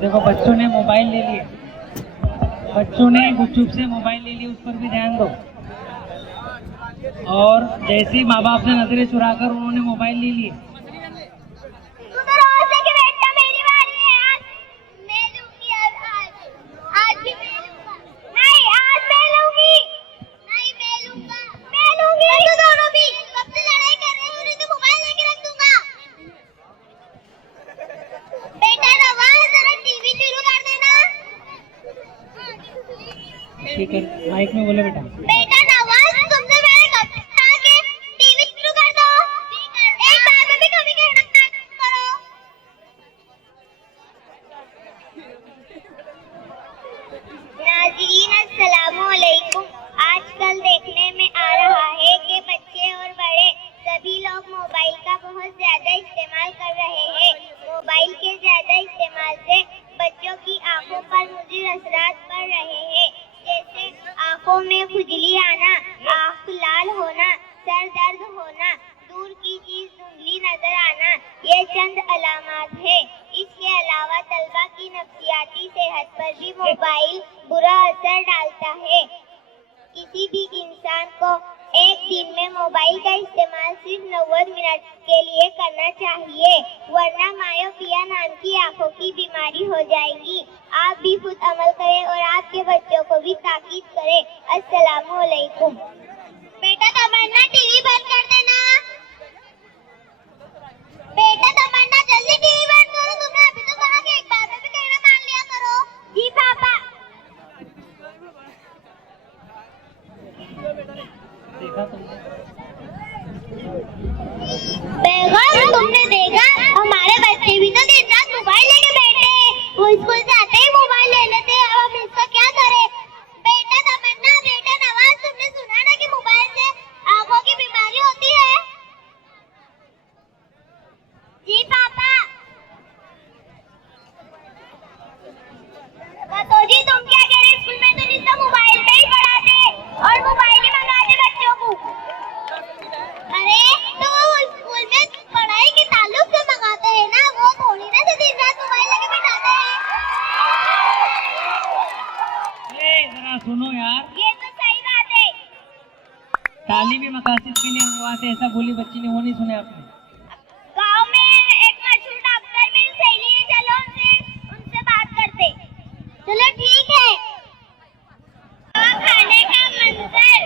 देखो बच्चों ने मोबाइल ले लिए, बच्चों ने गुपचुप से मोबाइल ले लिए, उस पर भी ध्यान दो। और जैसे ही माँ बाप से नजरें चुराकर उन्होंने मोबाइल ले लिए, ठीक है माइक में बोलो बेटा। बेटा नवाज, तुमसे मैंने कब कहा कि टीवी शुरू कर दो, एक बार में भी कभी कहना करो। नाज़रीन अस्सलामु अलैकुम। आजकल देखने में आ रहा है कि बच्चे और बड़े सभी लोग मोबाइल का बहुत ज्यादा इस्तेमाल कर रहे हैं। मोबाइल के ज्यादा इस्तेमाल से बच्चों की आंखों पर मुज़र असरात पड़ रहे हैं, जैसे आंखों में खुजली आना, आंख लाल होना, सर दर्द होना, दूर की चीज धुंधली नजर आना। ये चंद अलामात है। इसके अलावा तलबा की नफ्सियाती सेहत पर भी मोबाइल बुरा असर डालता है। किसी भी इंसान को एक दिन में मोबाइल का इस्तेमाल सिर्फ 90 मिनट के लिए करना चाहिए, वरना मायोपिया नाम की आंखों की बीमारी हो जाएगी। आप भी खुद अमल करें और आपके बच्चों को भी ताकीद करें। अस्सलामु अलैकुम। बेटा तमन्ना, टीवी बंद कर देना। बेटा तमन्ना, जल्दी टीवी बंद करो। तुमने अभी तो कहा कि एक बार में भी कहना मान लिया करो। जी पापा। देखा तुमने? बेगम, तुमने देखा हमारे बच्चे भी तो दिन रात मोबाइल लेके बैठे हैं। वो स्कूल से आते ही मोबाइल ले लेते हैं। अब हम इसका क्या करें? बेटा तमन्ना, बेटा नवाज, तुमने सुना ना कि मोबाइल से आंखों की बीमारी होती है? जी पापा। तो जी तुम क्या कह रहे? स्कूल में तो जितना मोबाइल पे ही पढ़ाते और मोबाइल ही मंगाते बच्चों को। अरे तो वो स्कूल में पढ़ाई के ताल्लुक से मंगाते हैं ना, वो थोड़ी ना से दिन रात मोबाइल लेके बैठाते हैं। जरा सुनो यार, ये तो सही बात है। तालीमी मकासद के लिए मंगवाते, ऐसा बोली बच्ची ने, वो नहीं सुने आपने? गांव में एक मशहूर डॉक्टर मेरी सहेली है, चलो उनसे बात करते। चलो ठीक है। खाने का मंजर।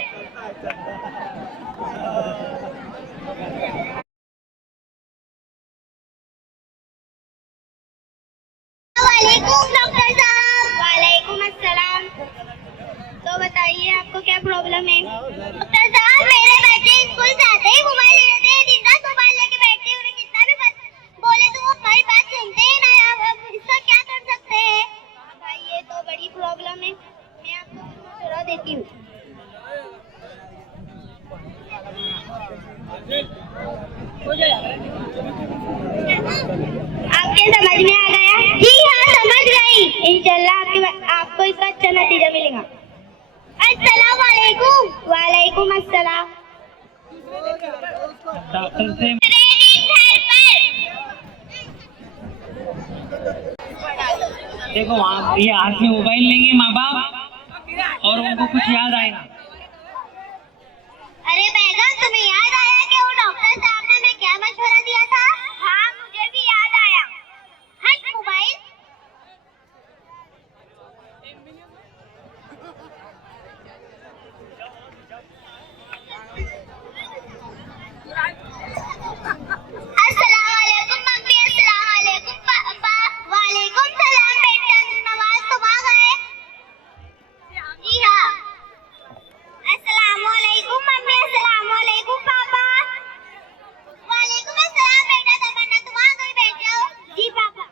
वालेकुम डॉक्टर साहब। वालेकुम अस्सलाम। तो बताइए आपको क्या प्रॉब्लम है? डॉक्टर साहब, मेरे बच्चे स्कूल से आते ही मोबाइल ले लेते हैं, दिन रात मोबाइल लेके बैठते हैं। उन्हें कितना भी बोले तो वो हमारी बात सुनते ही नहीं। अब इसका क्या कर सकते हैं? भाई ये तो बड़ी प्रॉब्लम है। मैं आपको मशवरा देती हूँ। आपके समझ में आ गया? जी हाँ, समझ गई। इंशाल्लाह आपको इसका अच्छा नतीजा मिलेगा। अस्सलाम वालेकुम। वालेकुम अस्सलाम। डॉक्टर से देखो, वहाँ ये हाथ में मोबाइल लेंगे माँ बाप और उनको कुछ याद आएगा। अरे बेगम, तुम्हें याद आया कि वो डॉक्टर साहब ने हमें क्या मशवरा दिया था? हाँ, मुझे भी याद आया। हट मोबाइल। अस्सलाम वालेकुम मम्मी, अस्सलाम वालेकुम पापा। वालेकुम सलाम बेटा नवाज, तुम आ गए? जी हाँ। अस्सलाम वालेकुम मम्मी, अस्सलाम वालेकुम पापा। वालेकुम अस्सलाम बेटा तमन्ना, तुम आ गए? बैठ जाओ। जी पापा।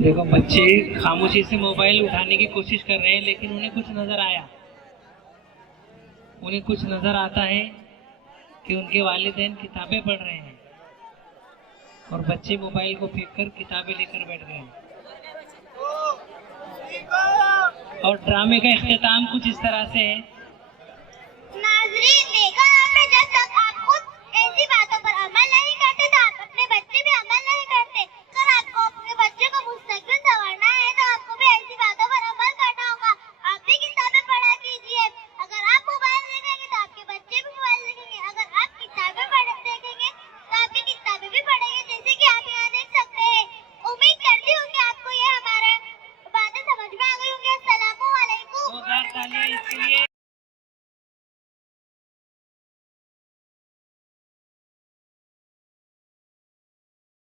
देखो बच्चे खामोशी से मोबाइल उठाने की कोशिश कर रहे हैं, लेकिन उन्हें कुछ नजर आया, उन्हें कुछ नजर आता है कि उनके वालिदैन किताबें पढ़ रहे हैं। और बच्चे मोबाइल को फेंक कर किताबें लेकर बैठ गए। और ड्रामे का इख्तिताम कुछ इस तरह से है। नाज़रीन, देखा आपने, जब तक आप खुद ऐसी बातों पर अमल नहीं करते तो आप अपने बच्चे भी अमल नहीं करते। अगर आपको अपने बच्चे को मुस्तकबिल संवारना है तो आपको भी ऐसी बातों पर अमल करना होगा। आप भी किताबें पढ़ा कीजिए। अगर आप मोबाइल देखेंगे तो आपके बच्चे भी मोबाइल देखेंगे। अगर आप किताबें देखेंगे तो आपकी किताबें भी पढ़ेंगे, जैसे कि आप यहाँ देख सकते हैं। उम्मीद करती हूँ कि आपको ये हमारा बातें समझ में आ गई होंगी। अस्सलामु अलैकुम। जोरदार तालियां इसके लिए।